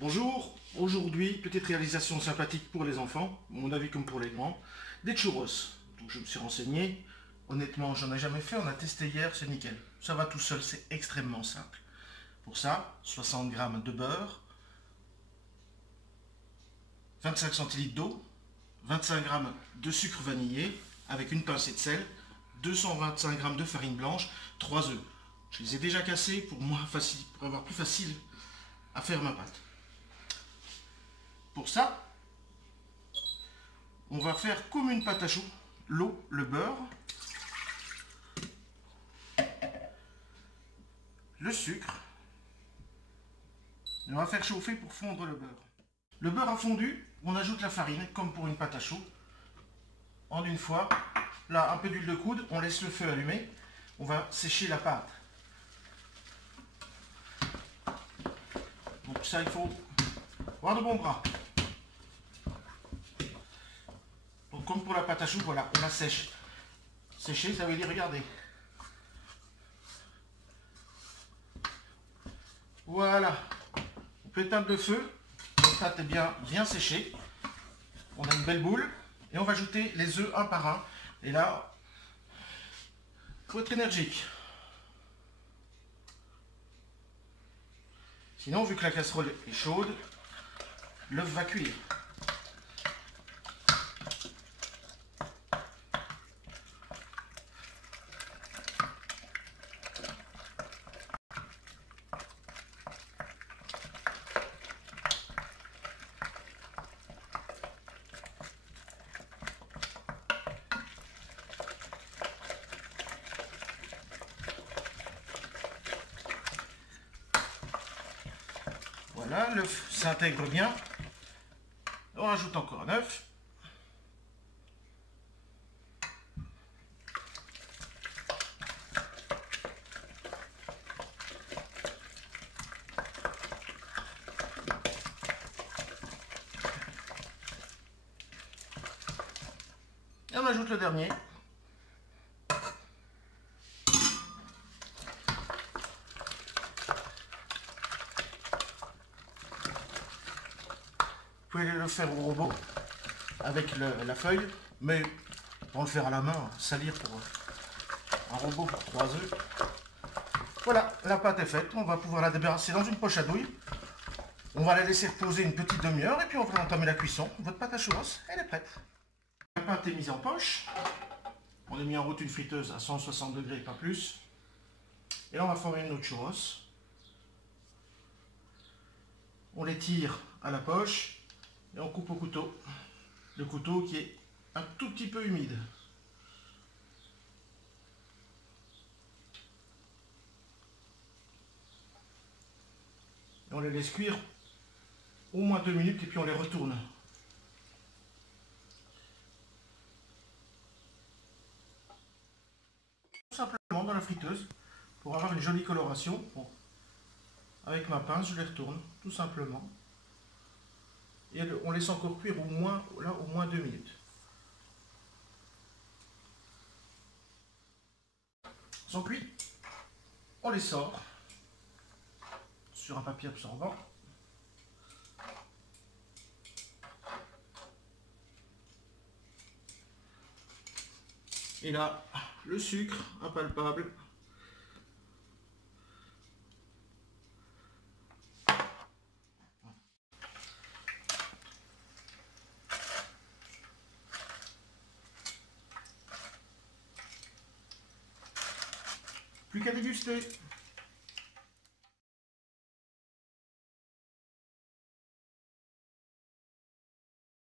Bonjour, aujourd'hui, petite réalisation sympathique pour les enfants, à mon avis comme pour les grands, des churros. Donc je me suis renseigné, honnêtement j'en ai jamais fait, on a testé hier, c'est nickel. Ça va tout seul, c'est extrêmement simple. Pour ça, 60 g de beurre, 25 centilitres d'eau, 25 g de sucre vanillé avec une pincée de sel, 225 g de farine blanche, 3 œufs. Je les ai déjà cassés pour avoir plus facile à faire ma pâte. Pour ça, on va faire comme une pâte à choux, l'eau, le beurre, le sucre, et on va faire chauffer pour fondre le beurre. Le beurre a fondu, on ajoute la farine, comme pour une pâte à choux, en une fois. Là, un peu d'huile de coude, on laisse le feu allumé, on va sécher la pâte. Donc ça, il faut avoir de bons bras. Donc comme pour la pâte à choux, voilà, on la sèche. Sécher, ça veut dire, regardez. Voilà. On peut éteindre le feu. La pâte est bien séchée. On a une belle boule. Et on va ajouter les œufs un par un. Et là, il faut être énergique. Sinon, vu que la casserole est chaude, l'œuf va cuire. Voilà, l'œuf s'intègre bien. On rajoute encore un œuf. Et on ajoute le dernier. Vous pouvez le faire au robot avec la feuille, mais on va le faire à la main, salir pour un robot pour 3 œufs. Voilà, la pâte est faite, on va pouvoir la débarrasser dans une poche à douille. On va la laisser reposer une petite demi-heure et puis on va entamer la cuisson. Votre pâte à churros, elle est prête. La pâte est mise en poche. On a mis en route une friteuse à 160 degrés, pas plus. Et là on va former nos churros. On les tire à la poche. Et on coupe au couteau. Le couteau qui est un tout petit peu humide. Et on les laisse cuire au moins 2 minutes et puis on les retourne. Tout simplement dans la friteuse pour avoir une jolie coloration. Bon. Avec ma pince, je les retourne tout simplement. Et on laisse encore cuire au moins 2 minutes. Ils sont cuits. On les sort sur un papier absorbant. Et là, le sucre impalpable. Plus qu'à déguster.